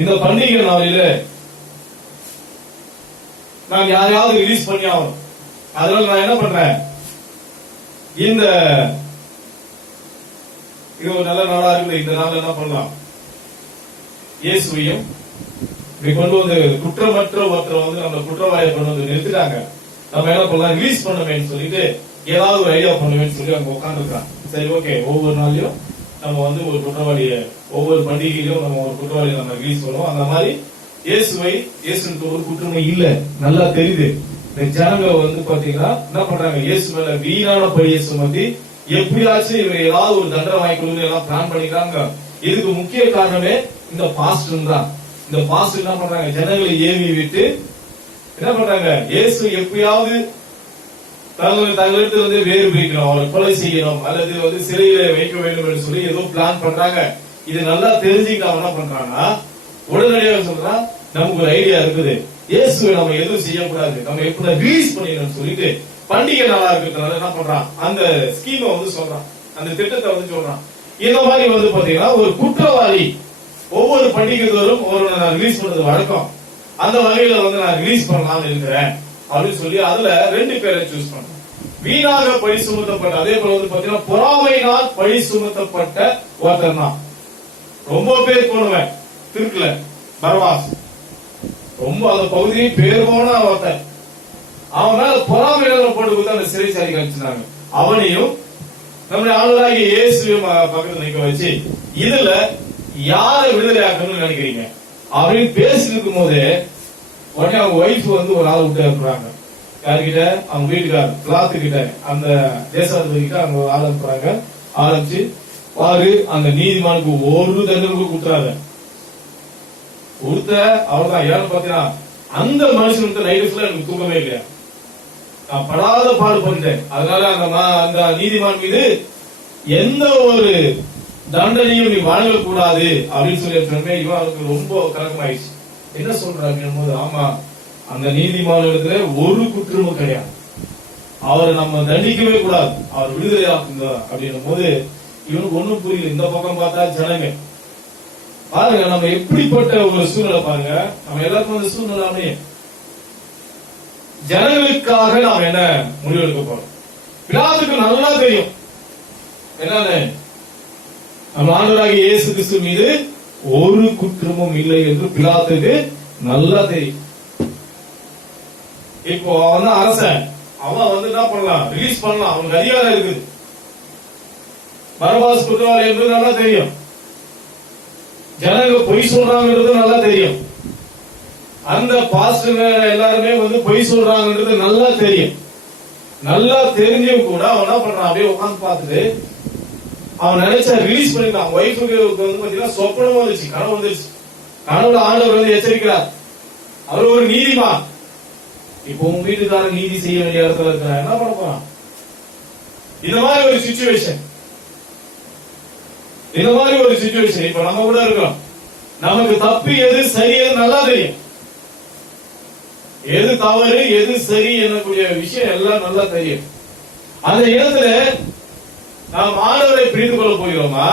இந்த பண்டிகை நாளில நான் யாரையாவது ரிலீஸ் பண்ணி ஆகணும். அதனால நான் என்ன பண்றேன், இந்த இது ஒரு நல்ல நாளா இருக்குது, இந்த நாள் என்ன பண்ணலாம், இயேசுவையும் இப்படி கொண்டு வந்து குற்றமற்ற ஒருத்தரை வந்து நம்ம குற்றவாளியை கொண்டு வந்து நிறுத்திட்டாங்க, நம்ம என்ன பண்ணலாம், ரிலீஸ் பண்ணுவேன்னு சொல்லிட்டு ஏதாவது ஒரு ஐடியா பண்ணுவேன்னு சொல்லி அங்க உட்காந்துருக்கான். சரி, ஓகே, ஒவ்வொரு நாளையும் நம்ம வந்து ஒரு குற்றவாளிய, ஒவ்வொரு பண்டிகையிலும் நம்ம ஒரு குற்றவாளியை நம்ம ரிலீஸ் பண்ணுவோம். அந்த மாதிரி இயேசுக்கு ஒரு குற்றமே இல்ல, நல்லா தெரியுது. இந்த ஜனங்க வந்து பாத்தீங்கன்னா என்ன பண்றாங்க, இயேசு மேல வீணான பழியை சுமத்தி எப்படியாச்சும் இவர் ஏதாவது ஒரு தண்டனை வாங்கி கொடுங்க எல்லாம் பிளான் பண்ணிக்கிறாங்க. இதுக்கு முக்கிய காரணமே இந்த பாஸ்டர் தான். இந்த பாஸ்டர் என்ன பண்றாங்க, ஜனங்களை ஏவி விட்டு என்ன பண்றாங்க, இயேசு எப்படியாவது தங்களிடத்தில் வந்து வேறு பிரிக்கணும், அவரை கொலை செய்யணும் அல்லது வந்து சிறையில வைக்க வேண்டும் என்று சொல்லி ஏதோ பிளான் பண்றாங்க. இது நல்லா தெரிஞ்சுக்கிட்டு அவன் என்ன பண்றான்னா உடனடியாக சொல்றான், நமக்கு ஒரு ஐடியா இருக்குது, இயேசுவை நம்ம எதுவும் செய்யக்கூடாது, நம்ம எப்படி ரிலீஸ் பண்ணிடணும் சொல்லிட்டு பண்டிகை நாளா இருக்கிறதுனால என்ன பண்றான், அந்த ஸ்கீமை வந்து சொல்றான், அந்த திட்டத்தை வந்து சொல்றான். இந்த மாதிரி வந்து பாத்தீங்கன்னா ஒரு குற்றவாளி ஒவ்வொரு பண்டிகை தோறும் ஒருவனை நான் ரிலீஸ் பண்றது வழக்கம். அந்த வகையில வந்து நான் ரிலீஸ் பண்ணலாம்னு இருக்கிறேன் அப்படின்னு சொல்லி அதுல 2 பேரை சூஸ் பண்றேன். வீணாக பழி சுமத்தப்பட்ட, அதே போல வந்து பாத்தீங்கன்னா பொறாமையினால் பழி சுமத்தப்பட்ட ஒருத்தர் தான். ரொம்ப பேர் போனவன் திருக்குல பரவாஸ், ரொம்ப அந்த பகுதியை பேர் போன ஒருத்தன், அவனால பொறாமையில போட்டு கொடுத்து அந்த சிறைச்சாலை கழிச்சினாங்க. அவனையும் நம்முடைய ஆளுநராகிய இயேசுவையும் பக்கத்துல நிக்க வச்சு இதுல யாரை விடுதலை ஆக்கணும்னு நினைக்கிறீங்க அப்படின்னு பேசிட்டு இருக்கும் போது உடனே அவங்க ஒய்ஃப் வந்து ஒரு ஆள் விட்டு அனுப்புறாங்க. யாருக்கிட்ட, அவங்க வீட்டுக்காரர் பிளாத்து கிட்ட, அந்த தேசாதிபதி கிட்ட அவங்க ஒரு ஆள் அனுப்புறாங்க. ஆரம்பிச்சு பாரு, அந்த நீதிமானுக்கு ஒரு தண்டனை கொடுத்துறாங்க, கொடுத்த அவ்வளவுதான். ஏன்னு பாத்தீங்கன்னா அந்த மனுஷனுக்கு நைட்டு ஃபுல்லா எனக்கு தூக்கமே இல்லையா, நான் படாத பாடு பண்ணிட்டேன், அதனால அந்த நீதிமான் மீது எந்த ஒரு தண்டனையும் நீ வழங்கக்கூடாது அப்படின்னு சொல்லி இவன் அவனுக்கு ரொம்ப கலக்கமாயிடுச்சு. என்ன சொல்றாங்க போது, ஆமா அந்த நீதிமானிடத்துல ஒரு குற்றமும் கிடையாது, அவரை நம்ம தண்டிக்கவே கூடாது, அவர் விடுதலை ஆக்குங்க அப்படின்னும் போது இவனுக்கு ஒண்ணும் புரியல. இந்த பக்கம் பார்த்தா ஜனங்க பாருங்க, நம்ம எப்படிப்பட்ட ஒரு சூழ்நிலை பாருங்க, நம்ம எல்லாருக்கும் அந்த சூழ்நிலை அமையும். ஜனங்களுக்காக நாம் என்ன முடிவெடுக்க போறோம், பிலாத்துக்கு நல்லா தெரியும் என்னன்னு, நம்ம ஆண்டவராகிய இயேசு கிறிஸ்து மீது ஒரு குற்றமும் இல்லை என்று பிலாத்துக்கு நல்லா தெரியும். இப்போ அவன் தான் அரசன், அவன் வந்து என்ன பண்ணலாம், ரிலீஸ் பண்ணலாம், அவனுக்கு அதிகாரம் இருக்குது. பரபாஸ் குற்றவாளி என்பது நல்லா தெரியும், ஜனங்க பொய் சொல்றாங்கிறது நல்லா தெரியும், அந்த பாஸ்டர் எல்லாருமே வந்து பொய் சொல்றாங்கன்றது நல்லா தெரியும். நல்லா தெரிஞ்சும் கூட அவன் என்ன பண்றான், அப்படியே உட்காந்து பார்த்துட்டு அவன் நினைச்சா ரிலீஸ் பண்ணிட்டான். ஒய்ஃபுக்கு வந்து பாத்தீங்கன்னா சொப்பனமும் வந்துச்சு, கனவு வந்துருச்சு. கனவுல ஆண்டவர் வந்து எச்சரிக்கிறார், அவர் ஒரு நீதிமான். இப்போ உங்க வீட்டுக்காரர் நீதி செய்ய வேண்டிய இடத்துல இருக்கிறார், என்ன பண்ண போறான். இந்த மாதிரி ஒரு சிச்சுவேஷன், இந்த மாதிரி ஒரு சிச்சுவேஷன் இப்ப நம்ம கூட இருக்கிறோம். நமக்கு தப்பு எது சரி எது நல்லா தெரியும், எது தவறு எது சரி என்னக்கூடிய விஷயம் எல்லாம் நல்லா தெரியும். அந்த இடத்துல நாம் ஆண்டவரை பிரிந்து கொள்ள போகிறோமா,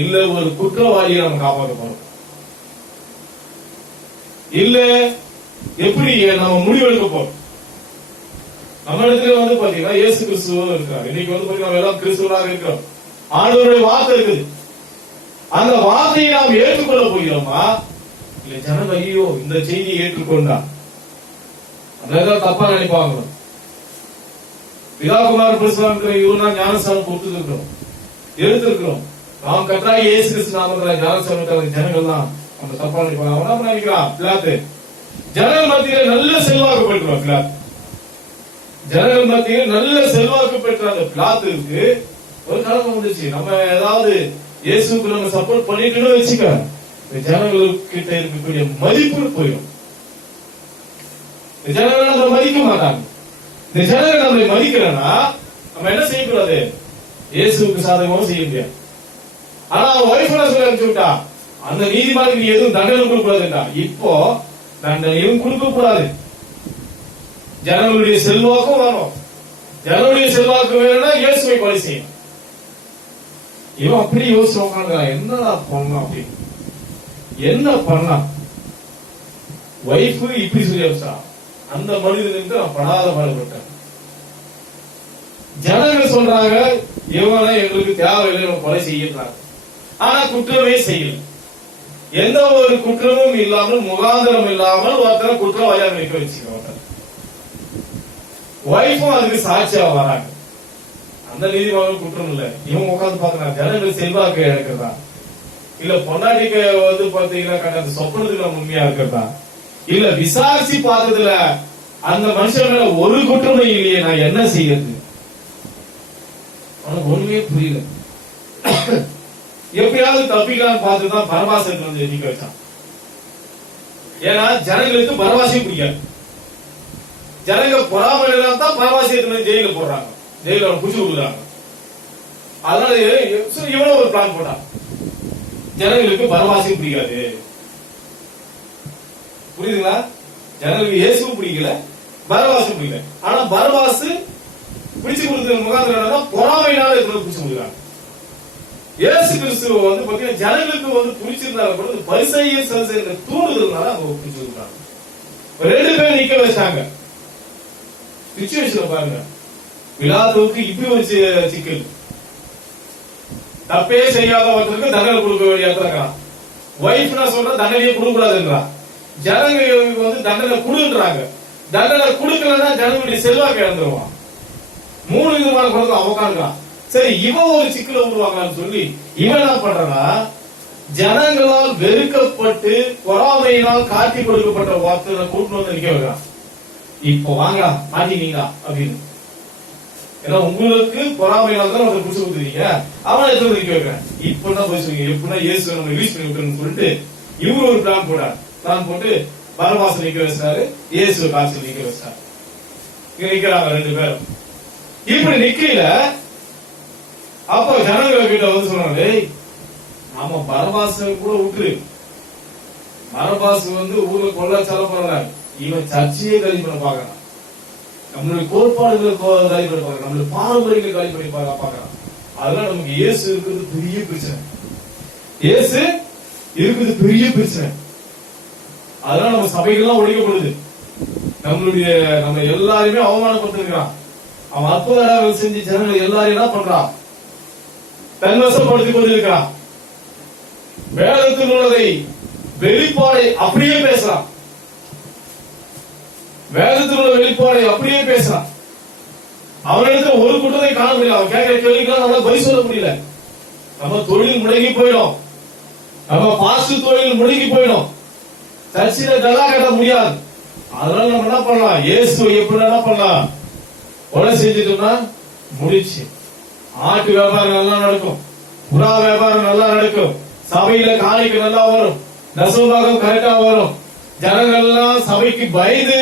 இல்ல ஒரு குற்றவாளியை நம்ம காப்பாற்ற போறோம், இல்ல எப்படி நம்ம முடிவெடுக்க போறோம். நம்ம இடத்துல வந்து பாத்தீங்கன்னா இயேசு கிறிஸ்துவ இருக்கிறார். இன்னைக்கு வந்து பாத்தீங்கன்னா எல்லாம் கிறிஸ்துவராக இருக்கிறோம், ஆண்டவருடைய வார்த்தை இருக்குது. அந்த வார்த்தையை நாம் ஏற்றுக்கொள்ள போகிறோமா, இல்ல ஜனங்க ஐயோ இந்த செய்தியை ஏற்றுக்கொண்டா அதான் தப்பா நினைப்பாங்க. பிதாகுமார் பிரசுவாங்கிற இவனா ஞானஸ்தானம் கொடுத்துருக்கிறோம், எடுத்திருக்கிறோம். நாம் கட்டாய இயேசு கிறிஸ்து நாமத்துல ஞானஸ்தானம் ஜனங்கள் தான் அந்த தப்பா நினைப்பாங்க. அவனா நினைக்கிறான் பிளாத்து ஜனங்கள் மத்தியில் நல்ல செல்வாக்கு பெற்றுவான். பிளாத் ஜனங்கள் மத்தியில் நல்ல செல்வாக்கு பெற்ற அந்த பிளாத்துக்கு ஒரு கலக்கம் வந்துச்சு, நம்ம ஏதாவது இயேசுக்கு நம்ம சப்போர்ட் பண்ணிட்டு வச்சுக்க, ஜனங்களுக்கு இருக்கக்கூடிய மதிப்பு போயிடும். ஜனங்கள் நம்ம மதிக்க மாட்டாங்க. இந்த ஜனங்கள் நம்மளை மதிக்கிறனா நம்ம என்ன செய்யக்கூடாது, இயேசுக்கு சாதகமாவும் செய்ய முடியாது. ஆனா அவன் ஒய்ஃப் சொல்ல அனுப்பிச்சுட்டா, அந்த நீதிமானுக்கு நீ எதுவும் தண்டனை கொடுக்க கூடாதுண்டா. இப்போ தண்டனையும் கொடுக்க கூடாது, ஜனங்களுடைய செல்வாக்கும் வேணும். ஜனங்களுடைய செல்வாக்கு வேணும்னா இயேசுவை கொலை செய்யும். இவன் அப்படி யோசிச்சு உட்காந்துறான், என்னடா பண்ணலாம் அப்படின்னு. என்ன பண்ணலாம்? வைஃப் இப்படி சொல்லி அந்த மனிதனுக்கு நான் படாத பாடுபட்டேன். ஜனங்கள் சொல்றாங்க இவங்க எங்களுக்கு தேவையில்லை, இவங்க கொலை செய்யறாங்க. ஆனா குற்றமே செய்யல. எந்த ஒரு குற்றமும் இல்லாமல் முகாந்திரம் இல்லாமல் ஒருத்தர குற்றவாளியாக நிற்க வச்சுக்க. வைஃபும் அதுக்கு சாட்சியா வராங்க. அந்த நீதிமன்றம் குற்றம் இல்ல. இவங்க உட்காந்து பாக்குறாங்க ஜனங்கள் செல்வாக்கு இழக்கிறதா, இல்ல பொண்டாட்டிக்கு பாத்தீங்கன்னா அந்த சொப்பனத்துக்கு உண்மையா இருக்கிறதா, இல்ல விசாரிச்சு பார்த்ததுல அந்த மனுஷன் மேல ஒரு குற்றமே இல்லையே, நான் என்ன செய்யறது? அவனுக்கு ஒண்ணுமே புரியல. எப்படியாவது தப்பிக்கலான்னு பார்த்துதான் பரவாசத்தை வந்து நிக்க வச்சான். ஏன்னா ஜனங்களுக்கு பரவாசையும் பிடிக்காது. ஜனங்க பொறாமையில தான் பரவாசியத்தை ஜெயில போடுறாங்க, ஜெயில புடிச்சு விடுறாங்க. அதனால இவனும் ஒரு பிளான் போட்டான். ஜனங்களுக்கு பரவாசியும் பிடிக்காது. புரியுதுங்களா? ஜனங்களுக்கு இயேசுவும் பிடிக்கல, பரவாசும் பிடிக்கல. ஆனா பரவாசு பிடிச்சு கொடுத்த முகாந்திரம் பொறாமையினால பிடிச்சு கொடுக்குறாங்க. இயேசு கிறிஸ்துவ வந்து பாத்தீங்கன்னா ஜனங்களுக்கு வந்து பிடிச்சிருந்தாலும் கூட பரிசேயர் சதுசேயர் தூண்டுதல்னால அவங்க பிடிச்சு கொடுக்குறாங்க. ரெண்டு பேரும் நிக்க வச்சாங்க. சிச்சுவேஷன் பாருங்க. பிலாத்துவுக்கு இப்படி ஒரு சிக்கல். தப்பே செய்யாத ஒருத்தருக்கு தண்டனை கொடுக்க வேண்டிய இருக்கான். வைஃப் நான் சொல்ற தண்டனையே கொடுக்க கூடாதுன்றா. ஜனங்க வந்து தண்டனை கொடுன்றாங்க. தண்டனை கொடுக்கலன்னா ஜனங்களுடைய செல்வாக்கு இழந்துருவான். 3 விதமான குழந்தை அவகாடுறான். சரி, இவன் ஒரு சிக்கலை உருவாங்கன்னு சொல்லி இவன் என்ன பண்றா, ஜனங்களால் வெறுக்கப்பட்டு பொறாமையினால் காட்டி கொடுக்கப்பட்ட வார்த்தை கூட்டு வந்து நிக்க வைக்கிறான். இப்ப வாங்கடா மாட்டீங்களா அப்படின்னு. ஏன்னா உங்களுக்கு பொறாமையினால் தான் அவரை புடிச்சு கொடுத்துருக்கீங்க, அவனை எத்தனை நிக்க வைக்கிறேன். இப்பதான் போய் சொல்லுங்க எப்படின்னா இயேசு நம்ம ரிலீஸ் பண்ணி விட்டுன்னு சொல்லிட்டு இவரு ஒரு பிளான் போட்டார். பிளான் போட்டு பரபாசம் நிக்க வச்சாரு, இயேசு காய்ச்சல் நிக்க வச்சாரு. இங்க நிக்கிறாங்க 2 பேரும். இப்படி நிக்கல. அப்ப ஜனங்கள் கிட்ட வந்து சொன்னாங்க, நாம பரபாச கூட விட்டுரு. பரபாசு வந்து ஊர்ல கொள்ள செல போறாங்க. இவன் சர்ச்சையே காலி பண்ண பாக்குறான். நம்மளுடைய கோட்பாடுகளை காலி பண்ண பாக்குறான். நம்மளுடைய பாரம்பரியங்களை காலி பண்ணி பாக்குறான். அதெல்லாம் நமக்கு இயேசு இருக்கிறது பெரிய பிரச்சனை. இயேசு இருக்குது பெரிய பிரச்சனை. அதெல்லாம் நம்ம சபைகள்லாம் ஒழிக்கப்படுது. நம்ம எல்லாருமே அவமானப்படுத்திருக்கிறான். அவன் அற்புத செஞ்சு ஜனங்கள் எல்லாரும் என்ன பண்றான், தன்வசப்படுத்திக் கொண்டிருக்கிறான். வேதத்தில் உள்ளதை வெளிப்பாடை அப்படியே பேசுறான். வேதத்தில் உள்ள வெளிப்பாடை அப்படியே பேசுறான். அவனிடத்தில் ஒரு குற்றத்தை காண முடியல. அவன் கேட்கிற கேள்விக்கெல்லாம் நம்மளால பதில் சொல்ல முடியல. நம்ம தொழில் முடங்கி போயிடும். நம்ம பாஸ்ட் தொழில் முடங்கி போயிடும். சர்ச்சில கதா கட்ட முடியாது. அதனால நம்ம என்ன பண்ணலாம், இயேசுவை எப்படி என்ன பண்ணலாம், கொலை செஞ்சுட்டோம்னா முடிச்சு. ஆட்டு வியாபாரம் நல்லா நடக்கும், புறா வியாபாரம் நல்லா நடக்கும், சபையில காணிக்கு நல்லா வரும், தசமபாகம் கரெக்டா வரும். ஜனங்கள் எல்லாம் சபைக்கு பயந்து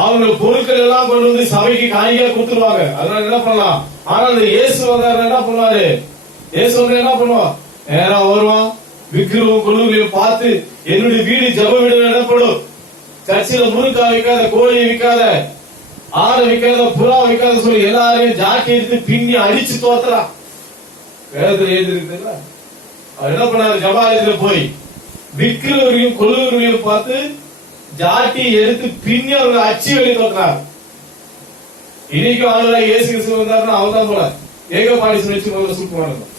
அவங்க பொருட்கள் எல்லாம் கொண்டு வந்து சபைக்கு காணிக்கா கொடுத்துருவாங்க. அதனால என்ன பண்ணலாம். ஆனா இந்த இயேசு வந்தாரு என்ன பண்ணுவாரு, இயேசு வந்து என்ன பண்ணுவான், நேரா வருவான். விக்கிரவும் கொள்ளுகளையும் பார்த்து என்னுடைய வீடு ஜப வீடு எனப்படும். சர்ச்சில முறுக்கா வைக்காத, கோழி விற்காத, ஆடை விற்காத, புறா விற்காத சொல்லி எல்லாரையும் ஜாக்கி எடுத்து பின்னி அடிச்சு தோத்துறான். வேதத்துல எழுதிருக்குல்ல. அவர் என்ன பண்ணாரு, ஜபாலயத்துல போய் விக்கிரவர்களையும் கொள்ளுகளையும் பார்த்து ஜாட்டி எடுத்து பின்னி அவங்களை அச்சு வெளியே தோத்துறாரு. இன்னைக்கு அவங்கள இயேசு கிறிஸ்து வந்தாருன்னா அவர்தான் போல ஏகபாடி வச்சு முதல்ல சூட் பண்ணணும்.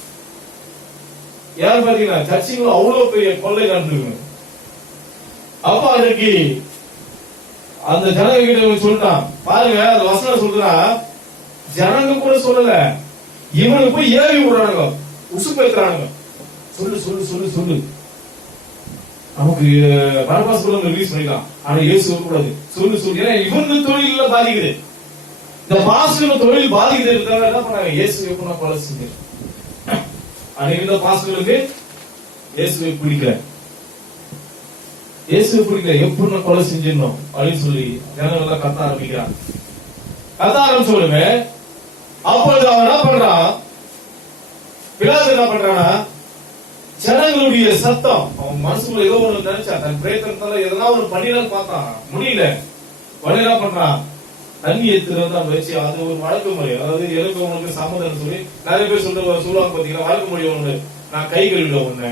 யாரு பாத்தீங்கன்னா சர்ச்சுக்குள்ள அவ்வளவு பெரிய கொள்ளை நடந்துருக்கணும். அப்ப அதுக்கு அந்த ஜனங்க கிட்ட சொல்லிட்டான் பாருங்க, அந்த வசனம் சொல்றா, ஜனங்க கூட சொல்லல, இவனுக்கு போய் ஏவி விடுறானுங்க, உசுப்பு வைக்கிறானுங்க. சொல்லு சொல்லு சொல்லு சொல்லு, நமக்கு பரபாஸ் கூட ரிலீஸ் பண்ணிக்கலாம், ஆனா இயேசு கூடாது, சொல்லு சொல்லு. ஏன்னா இவங்க தொழில பாதிக்குது, இந்த பாஸ்டர் தொழில் பாதிக்குது. என்ன பண்ணாங்க, இயேசு எப்படின்னா கொலை செஞ்சு. இந்த பாஸ்டர்களுக்கு இயேசுவை பிடிக்கல, இயேசுவை பிடிக்கல, எப்படி கொலை செஞ்சிடணும் அப்படின்னு சொல்லி ஜனங்கள் எல்லாம் கத்த ஆரம்பிக்கிறான். கத்த ஆரம்பிச்சோடுங்க. அப்பொழுது அவன் என்ன பண்றான், பிலாத்து என்ன பண்றானா, ஜனங்களுடைய சத்தம் அவன் மனசுக்குள்ள ஏதோ ஒண்ணு நினைச்சா, தன் பிரயத்தனத்தால எதனா ஒரு பண்ணிடலாம் பார்த்தான், முடியல. உடனே என்ன பண்றான், தண்ணி எடுத்துட்டு வச்சு, அது ஒரு வழக்கு முறை. அதாவது எனக்கு உனக்கு சம்மதம் சொல்லி நிறைய பேர் சொல்லுவாங்க பாத்தீங்கன்னா, வழக்கு முறை ஒண்ணு, நான் கை கழுவிட ஒண்ணு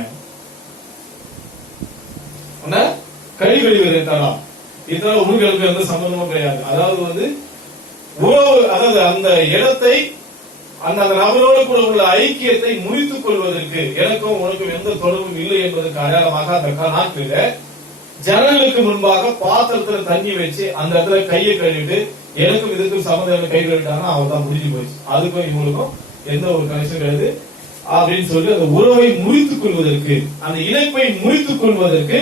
கை கழுவுகிறேன் தரா. இதனால உங்களுக்கு எந்த சம்பந்தமும் கிடையாது. அதாவது உறவு, அதாவது அந்த இடத்தை அந்த நபரோடு கூட உள்ள ஐக்கியத்தை முறித்துக் கொள்வதற்கு எனக்கும் உனக்கும் எந்த தொடர்பும் இல்லை என்பதற்கு அடையாளமாக அந்த நாட்களில ஜனங்களுக்கு முன்பாக பாத்திரத்துல தண்ணி வச்சு அந்த இடத்துல கையை கழுவிட்டு எனக்கும் இதுக்கும் சம்மந்தம் கை கழுவிட்டாங்கன்னா அவர் தான் முடிஞ்சு போயிடுச்சு. அதுக்கும் இவங்களுக்கும் எந்த ஒரு கனெக்ஷன் கிடையாது அப்படின்னு சொல்லி அந்த உறவை முறித்துக் கொள்வதற்கு, அந்த இணைப்பை முறித்துக் கொள்வதற்கு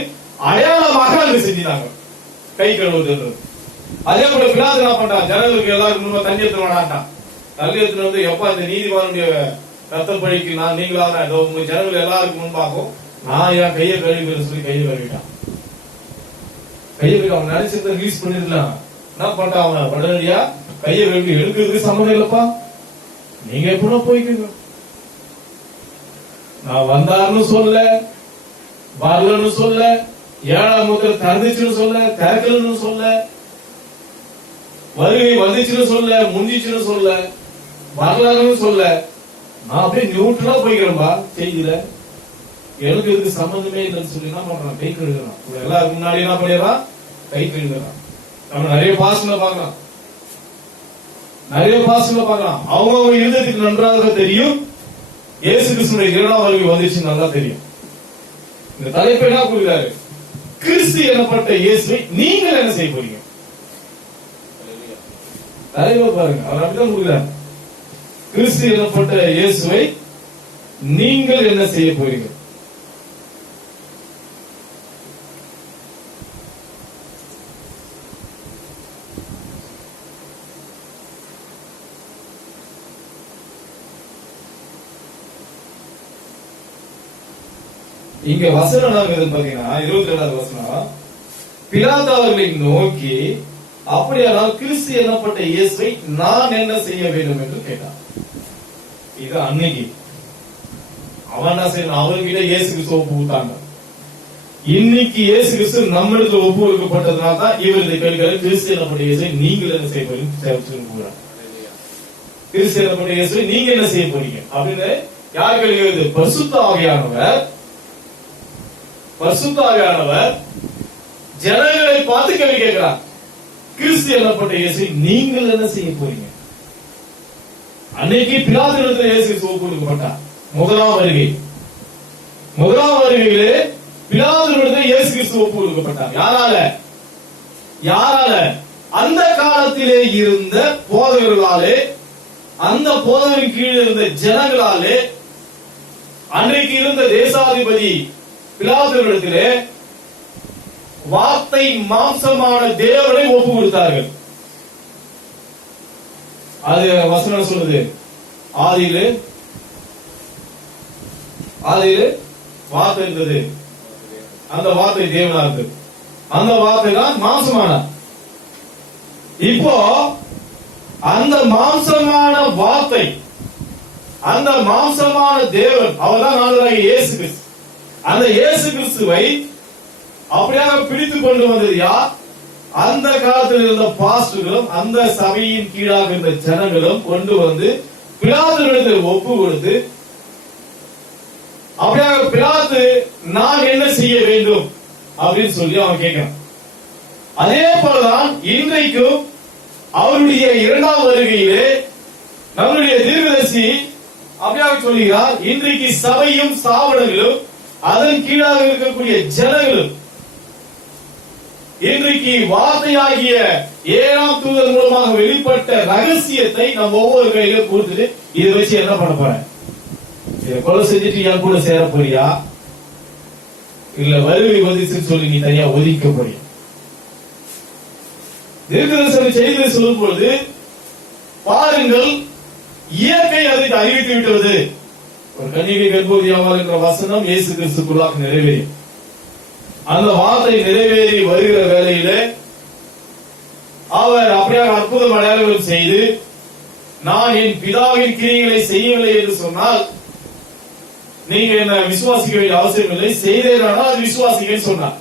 அடையாளமாக அங்க செஞ்சினாங்க கை கழுவுறது. அதே போல பிலாத்து என்ன பண்றான், ஜனங்களுக்கு எல்லாருக்கும் முன்பா தண்ணி எடுத்து வேணான்ட்டான். தண்ணி எடுத்துட்டு எப்ப இந்த நீதிமானுடைய ரத்த பழிக்கு நான் நீங்களான உங்க ஜனங்கள் எல்லாருக்கும் முன்பாகும் நான் என் கையை கழுவிக்கிறேன்னு சொல்லி கையை கழுவிட்டான். கையை கழுவி அவன் நினைச்சத ரிலீஸ் பண்ணிருக்கலாம். என்ன பண்றான் அவன் உடனடியா கையை கழுவி எடுக்கிறதுக்கு சம்மந்தம் இல்லப்பா, நீங்க எப்படின்னா போய்க்குங்க. நான் வந்தாருன்னு சொல்ல, வரலன்னு சொல்ல, 7ஆம் முத்திரை திறந்துச்சுன்னு சொல்ல, திறக்கலன்னு சொல்ல, வருகை வந்துச்சுன்னு சொல்ல, முடிஞ்சிச்சுன்னு சொல்ல, வரலாறுன்னு சொல்ல, நான் அப்படியே நியூட்ரலா போய்க்கிறேன்பா செய்தியில. எனக்கு இதுக்கு சம்பந்தமே இல்லைன்னு சொல்லி என்ன பண்றான், கை கழுகுறான். எல்லாருக்கும் முன்னாடி என்ன பண்ணிடுறான், கை கழுகுறான். நம்ம நிறைய பாசங்களை பார்க்கலாம், நிறைய பாசங்களை பார்க்கலாம். அவங்க இருந்ததுக்கு நன்றாக தெரியும் இயேசு கிறிஸ்துடைய 2ஆம் வருகை வந்துச்சு, நல்லா தெரியும். இந்த தலைப்பை என்ன கொடுக்கிறாரு, கிறிஸ்து எனப்பட்ட இயேசுவை நீங்கள் என்ன செய்ய போறீங்க. தலைவர் பாருங்க, அவர் அப்படிதான் கொடுக்கிறார். கிறிஸ்து எனப்பட்ட இயேசுவை நீங்கள் என்ன செய்ய போறீங்க. இங்க வசனம் பாத்தீங்கன்னா 22வது வசனம், பிலாத்து அவர்களை நோக்கி அப்படியானால் கிறிஸ்து எனப்பட்ட இயேசுவை நான் என்ன செய்ய வேண்டும் என்று கேட்டான். இது அன்னைக்கு அவன் என்ன செய்யணும், அவர்கிட்ட இயேசு கிறிஸ்து ஒப்பு கொடுத்தாங்க. இன்னைக்கு இயேசு கிறிஸ்து நம்மளுக்கு ஒப்பு கொடுக்கப்பட்டதுனால தான் இவர் இதை கேட்கிறார், கிறிஸ்து எனப்பட்ட இயேசுவை நீங்கள் என்ன செய்ய போறீங்க. கிறிஸ்து எனப்பட்ட இயேசுவை நீங்க என்ன செய்ய போறீங்க அப்படின்னு யார் கேட்கிறது, பரிசுத்த ஆவியானவர். பரிசுத்த ஆவியானவர் ஜனங்களை பார்த்து கேள்வி கேட்கிறார், கிறிஸ்து எனப்பட்ட இயேசுவை நீங்கள் என்ன செய்ய போறீங்க. அன்னைக்கு பிலாத்து இடத்துல இயேசு ஒப்பு கொடுக்கப்பட்டார். முதலாம் வருகையிலே பிலாத்து இடத்துல இயேசு கிறிஸ்து ஒப்பு கொடுக்கப்பட்டார். யாரால? அந்த காலத்திலே இருந்த போதகர்களாலே, அந்த போதகரின் கீழே இருந்த ஜனங்களாலே, அன்றைக்கு இருந்த தேசாதிபதி பிலாத்து இடத்திலே வார்த்தை மாம்சமான தேவனை ஒப்பு கொடுத்தார்கள். அது வசனம் சொல்லுது, ஆதியிலே வார்த்தை இருந்தது, அந்த வார்த்தை தேவனா இருந்தது, அந்த வார்த்தை தான் மாம்சமான. இப்போ அந்த மாம்சமான வார்த்தை, அந்த மாம்சமான தேவன் அவர்தான் ஆண்டவராகிய இயேசு கிறிஸ்து. அந்த இயேசு கிறிஸ்துவை அப்படியாக பிடித்துக் கொண்டு வந்தது யார்? அந்த காலத்தில் இருந்த பாஸ்டர்களும் அந்த சபையின் கீழாக இருந்த ஜனங்களும் கொண்டு வந்து பிலாத்துவிடத்தில் ஒப்பு கொடுத்து, அப்படியாக பிலாத்து நான் என்ன செய்ய வேண்டும் அப்படின்னு சொல்லி அவன் கேட்கிறான். அதே போலதான் இன்றைக்கும் அவருடைய 2ஆம் வருகையிலே நம்முடைய தீர்க்கதரிசி அப்படியாக சொல்கிறார், இன்றைக்கு சபையும் ஸ்தாபனங்களும் அதன் கீழாக இருக்கக்கூடிய ஜனங்களும் இன்றைக்கு வார்த்தையாகிய 7ஆம் தூதர் மூலமாக வெளிப்பட்ட ரகசியத்தை நம்ம ஒவ்வொரு கையிலும் கொடுத்துட்டு இதை வச்சு என்ன பண்ண போறேன், இதை கொலை செஞ்சுட்டு என் கூட சேர போறியா, இல்ல வருகை வந்துச்சுன்னு சொல்லி நீ தனியா ஒதுக்க போறியா. தீர்க்கதரிசன செய்தியை சொல்லும் பொழுது பாருங்கள், இயற்கை அதை அறிவித்து விட்டது. ஒரு கன்னிகை கர்ப்பவதியாவாள் என்ற வசனம் இயேசு கிறிஸ்துக்குள்ளாக நிறைவேறி, அந்த வார்த்தை நிறைவேறி வருகிற வேளையிலே அவர் அப்படியாக அற்புதம் அடையாளங்கள் செய்து, நான் என் பிதாவின் கிரியைகளை செய்யவில்லை என்று சொன்னால் நீங்க என்ன விசுவாசிக்க வேண்டிய அவசியம் இல்லை, செய்தேனால் அது விசுவாசிக்க சொன்னார்.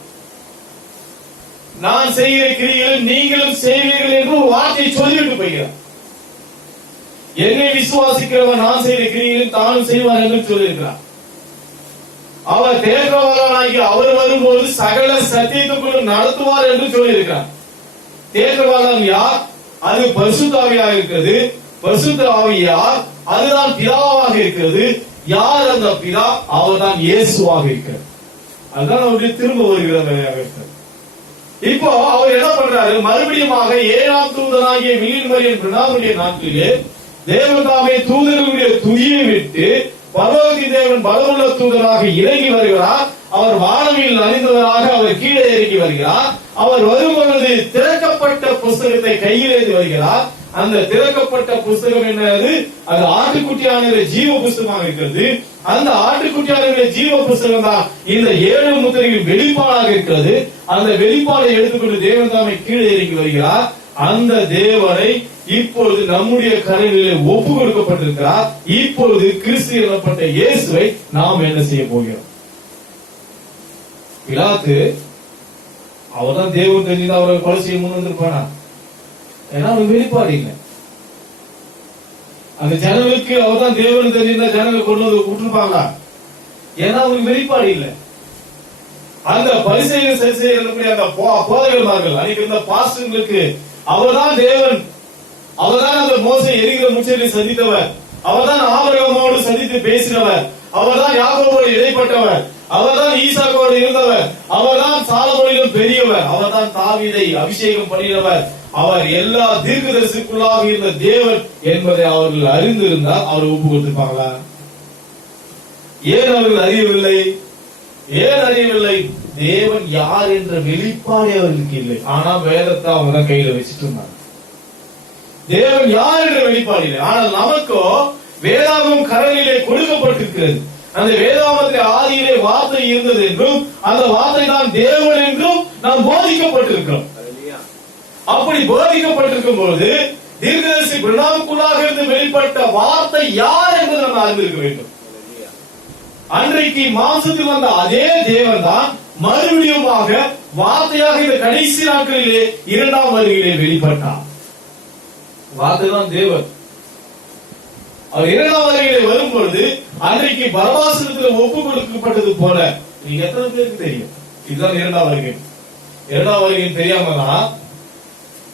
நான் செய்கிற கிரியைகளை நீங்களும் செய்வீர்கள் என்று வார்த்தையை சொல்லிவிட்டு போகிறார். என்னை விசுவாசிக்கிறவன் நான் செய்கிற கிரியைகளை தானும் செய்வார் என்று சொல்லியிருக்கிறார். அவர் தேற்றவாளனாகி அவர் வரும் வரும்போது சகல சத்தியத்துக்குள்ளும் நடத்துவார் என்று சொல்லியிருக்கிறார். தேற்றவாளன் யார்? அது பரிசுத்த ஆவியாக இருக்கிறது. பரிசுத்த ஆவி யார்? அதுதான் பிதாவாக இருக்கிறது. யார் அந்த பிதா? அவர் தான் இயேசுவாக இருக்கிறார். அதுதான் அவருடைய திரும்ப வருகிற வேலையாக இருக்கிறது. இப்போ அவர் என்ன பண்றாரு? மறுபடியும் 7ஆம் தூதனாகிய மில்லியன் மரியன் பிரணாமுடைய நாட்களிலே தேவன் தாமே தூதர்களுடைய துதியை விட்டு பரலோகத்தின் தேவன் பலமுள்ள தூதராக இறங்கி வருகிறார். அவர் வானவில் அணிந்தவராக அவர் கீழே இறங்கி வருகிறார். அவர் வரும்பொழுது திறக்கப்பட்ட புஸ்தகத்தை கையில் ஏந்தி வருகிறார். அந்த திறக்கப்பட்ட புஸ்தகம் என்னது? அது ஆட்டுக்குட்டியானவருடைய ஜீவ புஸ்தகமாக இருக்கிறது. அந்த ஆட்டுக்குட்டியானவருடைய ஜீவ புஸ்தகம் தான் இந்த 7 முத்திரையின் வெளிப்பாடாக இருக்கிறது. அந்த வெளிப்பாடை எடுத்துக்கொண்டு தேவன் தாமே கீழே இறங்கி வருகிறார். அந்த தேவனை இப்பொழுது நம்முடைய கரைகளிலே ஒப்பு கொடுக்கப்பட்டிருக்கிறார். இப்பொழுது கிறிஸ்து எனப்பட்ட இயேசுவை நாம் என்ன செய்ய போகிறோம்? பிலாத்து அவர்தான் தேவன் தெரிஞ்சு அவரை கொலை செய்ய முன் வந்திருப்பானா? ஏன்னா அவருக்கு வெளிப்பாடு இல்லை. அந்த ஜனங்களுக்கு அவர்தான் தேவன் தெரிஞ்ச ஜனங்கள் கொண்டு வந்து விட்டுருப்பாங்க. ஏன்னா அவருக்கு வெளிப்பாடு இல்லை. அந்த பரிசேயர்கள் சரி செய்யக்கூடிய அந்த போதகர்மார்கள் அன்னைக்கு இருந்த பாஸ்டர்களுக்கு அவர்தான் தேவன், அவர்தான் அந்த மோசே எரிகிற முச்செடி சந்தித்தவர், அவர்தான் ஆபிரகாமோடு சந்தித்து பேசினவர், அவர்தான் யாக்கோபோடு இடைப்பட்டவர், அவர்தான் ஈசாக்கோடு இருந்தவர், அவர்தான் சாலமோனிலும் பெரியவர், அவர்தான் தாவீதை அபிஷேகம் பண்ணினவர், அவர் எல்லா தீர்க்கதரிசிக்குள்ளாக இருந்த தேவன் என்பதை அவர்கள் அறிந்திருந்தால் அவர் ஒப்பு கொடுத்திருப்பாங்களா? ஏன் அவர்கள் அறியவில்லை? ஏன் அறியவில்லை? தேவன் யார் என்ற வெளிப்பாடு அவர்களுக்கு இல்லை. ஆனா வேதத்தை அவங்க தான் கையில வச்சுட்டு இருந்தாங்க. தேவன் யார் என்ற வெளிப்பாடு இல்லை. ஆனால் நமக்கோ வேதாகமம் கரங்களிலே கொடுக்கப்பட்டிருக்கிறது. அந்த வேதாகமத்திலே ஆதியிலே வார்த்தை இருந்தது என்றும் அந்த வார்த்தை தான் தேவன் என்றும் நாம் போதிக்கப்பட்டிருக்கிறோம். அப்படி போதிக்கப்பட்டிருக்கும் பொழுது தீர்க்கதரிசி பிரணாமுக்குள்ளாக இருந்து வெளிப்பட்ட வார்த்தை யார் என்பதை நாம் அறிந்திருக்க வேண்டும். அன்றைக்கு மாம்சத்தில் வந்த அதே தேவன் தான் மறுபடியும் வார்த்தையாக இந்த கடைசி நாட்களிலே 2ஆம் வருகையிலே வெளிப்பட்டார். வார்த்தை தான் தேவன். அவர் 2ஆம் வருகையிலே வரும்பொழுது அன்றைக்கு பரவாசனத்தில் ஒப்பு கொடுக்கப்பட்டது போல நீங்க எத்தனை பேருக்கு தெரியும்? இதுதான் 2ஆம் வருகை. 2ஆம் வருகை தெரியாமதான்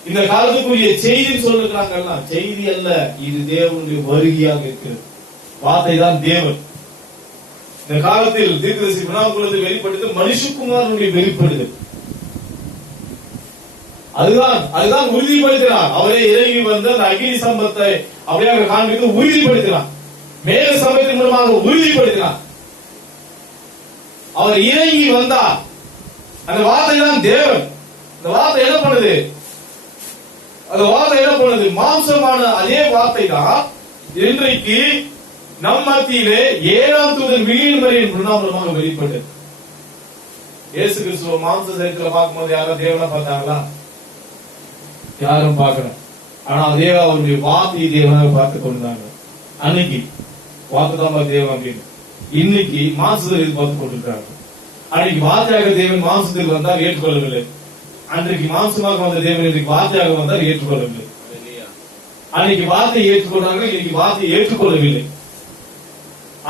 இந்த காலத்துக்குரிய செய்தி சொல்லுகிறாங்க. செய்தி அல்ல, இது தேவனுடைய வருகையாக இருக்கிறது. வார்த்தை தான் தேவன். இந்த காலத்தில் தீர்க்கதரிசி பிரணாமுக்குள்ளது வெளிப்படுது மனுஷகுமாரனுடைய வெளிப்படுதல். அதுதான் உறுதிப்படுத்தினார். அவரே இறங்கி வந்து அந்த அக்னி சம்பத்தை அப்படியே காண்பித்து உறுதிப்படுத்தினார். மேக சம்பத்தின் மூலமாக உறுதிப்படுத்தினார். அவர் இறங்கி வந்தார். அந்த வார்த்தை தான் தேவன். அந்த வார்த்தை என்ன பண்ணுது? அந்த வார்த்தை என்ன பண்ணுது? மாம்சமான அதே வார்த்தை தான் இன்றைக்கு நம் மத்தியிலே 7ஆம் தூதன் மில்லியன் மரியன் பிரணாமூலமாக வெளிப்பட்டது. இயேசு கிறிஸ்துவ மாம்ச சரீரத்துல பார்க்கும்போது யாரும் தேவனை பார்த்தாங்களா? யாரும் பார்க்கல. ஆனா அதே அவருடைய வார்த்தை தேவனாக பார்த்து கொண்டாங்க. அன்னைக்கு வாக்குதான் தேவன் அப்படின்னு, இன்னைக்கு மாம்சத்தில் பார்த்து கொண்டிருக்காங்க. அன்னைக்கு வார்த்தையாக தேவன் மாம்சத்தில் வந்தால் ஏற்றுக்கொள்ளவில்லை. அன்றைக்கு மாம்சமாக வந்த தேவன் இன்றைக்கு வார்த்தையாக வந்தால் ஏற்றுக்கொள்ளவில்லை. அன்னைக்கு வார்த்தையை ஏற்றுக்கொண்டார்கள், இன்னைக்கு வார்த்தையை ஏற்றுக்கொள்ளவில்லை.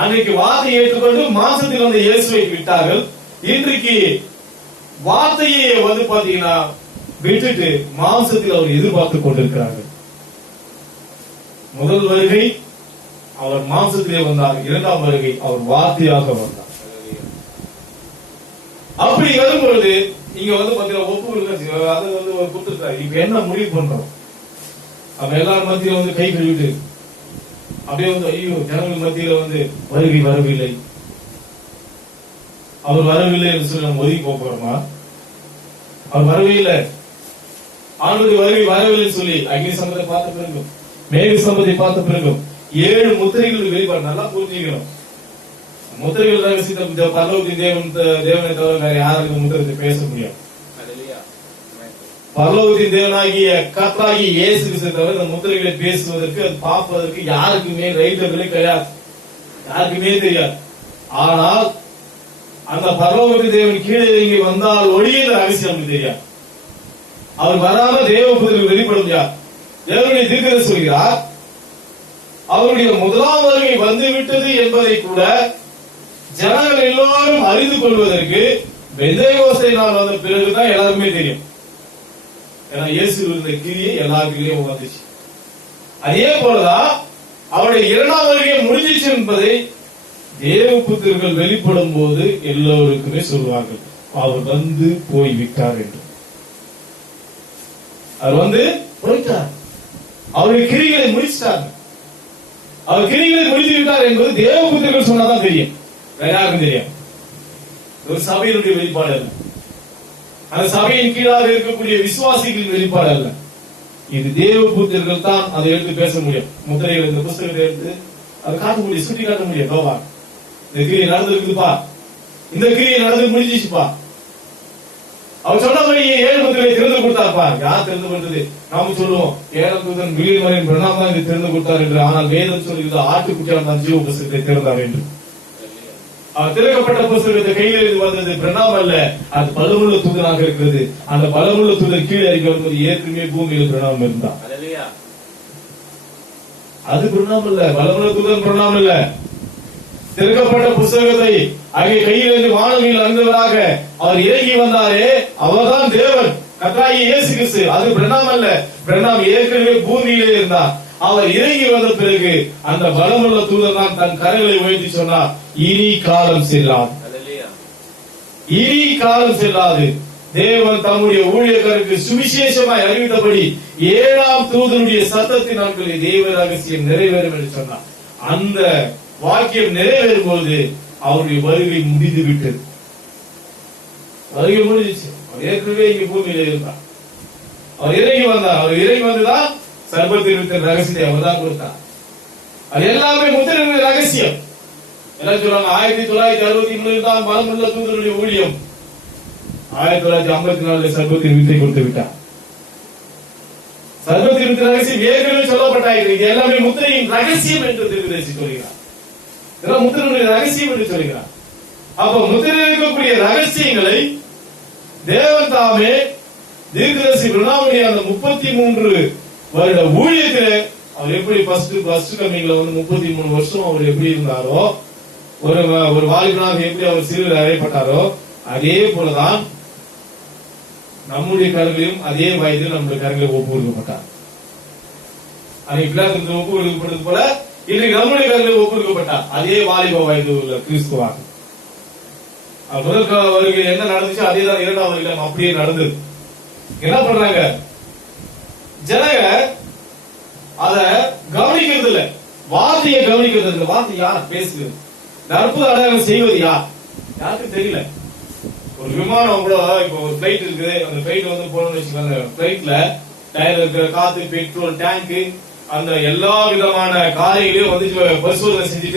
அன்றைக்கு வார்த்தையை ஏற்றுக்கொண்டு மாம்சத்தில் வந்த இயேசுவை விட்டார்கள். இன்றைக்கு வார்த்தையை வந்து பாத்தீங்கன்னா விட்டுட்டு மாம்சத்தில் அவர் எதிர்பார்த்து கொண்டிருக்கிறார்கள். முதல் வருகை அவர் மாம்சத்திலே வந்தார். 2ஆம் வருகை அவர் வார்த்தையாக வந்தார். அப்படி வரும்பொழுது இங்க வந்து பாத்தீங்கன்னா ஒப்பு அதை வந்து கொடுத்துருக்காரு. இப்ப என்ன முடிவு பண்றோம்? அப்ப எல்லாரும் மத்தியில வந்து கை கழுவிட்டு அப்படியே வந்து ஐயோ ஜனங்கள் மத்தியில வந்து வருகை வரவில்லை, அவர் வரவில்லை என்று சொல்லி நம்ம ஒதுக்கி போகிறோமா? அவர் வரவே இல்லை, ஆண்டுடைய வருகை வரவில்லை சொல்லி அக்னி சம்பத்தை பார்த்த பிறகும் மேக சம்பத்தை பார்த்த பிறகும் 7 முத்திரைகள் வெளிப்பாடு நல்லா புரிஞ்சுக்கணும். முத்திரைகள் ரகசியத்தை பரலோகத்தின் தேவனை தவிர வேற யாருக்கு முத்திரத்தை பேச முடியாது. பரலோகத்தின் தேவனாகிய கர்த்தராகிய இயேசு கிறிஸ்துவை தவிர இந்த முத்திரைகளை பேசுவதற்கு அது பார்ப்பதற்கு யாருக்குமே ரைட்டர்களே கிடையாது, யாருக்குமே தெரியாது. ஆனால் அந்த பரலோகத்தின் தேவன் கீழே இறங்கி வந்தால் ஒளிய இந்த ரகசியம் தெரியாது. அவர் வராம தேவபுத்திரர்கள் வெளிப்பட முடியாது. தேவனுடைய தீர்க்கதரிசி சொல்கிறார், அவருடைய முதலாம் வருகை வந்துவிட்டது என்பதை கூட ஜனங்கள் எல்லோரும் அறிந்து கொள்வதற்கு பெந்தேகோஸ்தே நாள் வந்த பிறகுதான் எல்லாருக்குமே தெரியும். ஏன்னா இயேசு இருந்த கிரியை எல்லாருக்கும் வந்துச்சு. அதே போலதான் அவருடைய இரண்டாம் வருகை முடிஞ்சிச்சு என்பதை தேவபுத்திரர்கள் வெளிப்படும் போது எல்லோருக்குமே சொல்வார்கள், அவர் வந்து போய்விட்டார் என்று. அவர் வந்து போயிட்டார், அவருடைய கிரிகளை முடிச்சிட்டார். அவர் கிரிகளை முடித்து விட்டார் என்பது தேவபுத்திரர்கள் சொன்னாதான் தெரியும், வேற யாருக்கும் தெரியும். ஒரு சபையினுடைய வெளிப்பாடு அல்ல, அந்த சபையின் கீழாக இருக்கக்கூடிய விசுவாசிகளின் வெளிப்பாடு அல்ல. இது தேவபுத்திரர்கள் தான் அதை எடுத்து பேச முடியும். முத்திரைகள் இந்த புத்தகத்தை எடுத்து அதை காட்ட முடியும், சுட்டி காட்ட முடியும். தோவா இந்த கிரியை நடந்திருக்குதுப்பா, இந்த கிரியை நடந்து முடிஞ்சிச்சுப்பா. அவர் சொன்னபடி 7 முத்திரையை திறந்து கொடுத்தார்ப்பா. யார் திறந்து கொடுத்தது? நாம சொல்லுவோம் 7ஆம் தூதன் வில்லியமரின் பிரணாம் தான் இது திறந்து கொடுத்தார் என்று. ஆனால் வேதம் சொல்லுகிறது ஆட்டுக்குட்டியான தான் ஜீவ புத்தகத்தை திறந்தார் என்று. அவர் திறக்கப்பட்ட புத்தகத்தை கையில் இருந்து வந்தது பிரணாம் அல்ல, அது பலமுள்ள தூதனாக இருக்கிறது. அந்த பலமுள்ள தூதர் கீழே இறங்கி வரும்போது ஏற்கனவே பூமியில் பிரணாம் இருந்தார். அது பிரணாம் அல்ல, பலமுள்ள தூதன் பிரணாம் அல்ல. திறக்கப்பட்ட புத்தகத்தை அங்கே கையிலிருந்து வானவில் அறிந்தவராக அவர் இறங்கி வந்தாரே, அவர்தான் தேவன் கர்த்தராகிய இயேசு கிறிஸ்து. அது பிரணாம் அல்ல, பிரணாம் ஏற்கனவே பூமியிலே இருந்தார். அவர் இறங்கி வந்த பிறகு அந்த பலமுள்ள தூதர் தான் தன் கரங்களை உயர்த்தி சொன்னார், இனி காலம் செல்லாது, இனி காலம் செல்லாது. தேவன் தம்முடைய ஊழியக்காரருக்கு சுவிசேஷமாய் அறிவித்தபடி 7ஆம் தூதனுடைய சத்தத்தின் நாட்களில் தேவ ரகசியம் நிறைவேறும் என்று சொன்னார். அந்த வாக்கியம் நிறைவேறும் போது அவருடைய வருகை முடிந்து விட்டது. வருகை முடிஞ்சிச்சு. அவர் ஏற்கனவே இங்க பூமியில இருந்தார். அவர் இறங்கி வந்தார். அவர் இறங்கி வந்துதான் சர்வத்தின் ரகசியத்தை அவர் தான் கொடுத்தார். அது எல்லாமே முத்திரையின் ரகசியம். என்ன சொல்றாங்க? 1963 தான் பலமுள்ள தூதருடைய ஊழியம். 1954 சர்வத்தின் வித்தை கொடுத்து விட்டார். சர்வத்தின் ரகசியம் ஏற்கனவே சொல்லப்பட்டாயிருக்கு. இது எல்லாமே முத்திரையின் ரகசியம் என்று திருவிதேசி சொல்கிறார். இதெல்லாம் முத்திரையுடைய ரகசியம் என்று சொல்கிறார். அப்ப முத்திரையில் இருக்கக்கூடிய ரகசியங்களை தேவன் தாமே தீர்க்கதரிசி பிரணாமுடைய அந்த 33 வருட ஊழியத்திலே அவர் எப்படி ஃபர்ஸ்ட் கம்மிங்ல வந்து 33 வருஷம் அவர் எப்படி இருந்தாரோ, ஒரு வாலிபனாக எப்படி அவர் சிறுவில் அறையப்பட்டாரோ, அதே போலதான் நம்முடைய கரங்களையும் அதே வயதில் நம்முடைய கரங்களை ஒப்பு கொடுக்கப்பட்டார். அன்னைக்கு பிள்ளைக்கு ஒப்பு கொடுக்கப்பட்டது போல இன்றைக்கு நம்முடைய கரங்களை ஒப்பு கொடுக்கப்பட்டார். அதே வாலிப வயது உள்ள கிறிஸ்துவாக முதல் வருகை என்ன நடந்துச்சு அதேதான் இரண்டாம் வருகை அப்படியே நடந்தது. என்ன பண்றாங்க ஜனங்க? அத கவனிக்கிறது இல்ல, வார்த்தையை கவனிக்கிறது இல்ல. வார்த்தை யார் பேசுகிறது, அற்புத அடையாளம் செய்வது யார், யாருக்கும் தெரியல. ஒரு விமானம் கூட இப்ப ஒரு பிளைட் இருக்குது, அந்த பிளைட் வந்து போனோம்னு வச்சுக்கோங்க, பிளைட்ல டயர் இருக்கிற காத்து, பெட்ரோல் டேங்க், அந்த எல்லா விதமான காரியங்களையும் வந்து பரிசோதனை செஞ்சுட்டு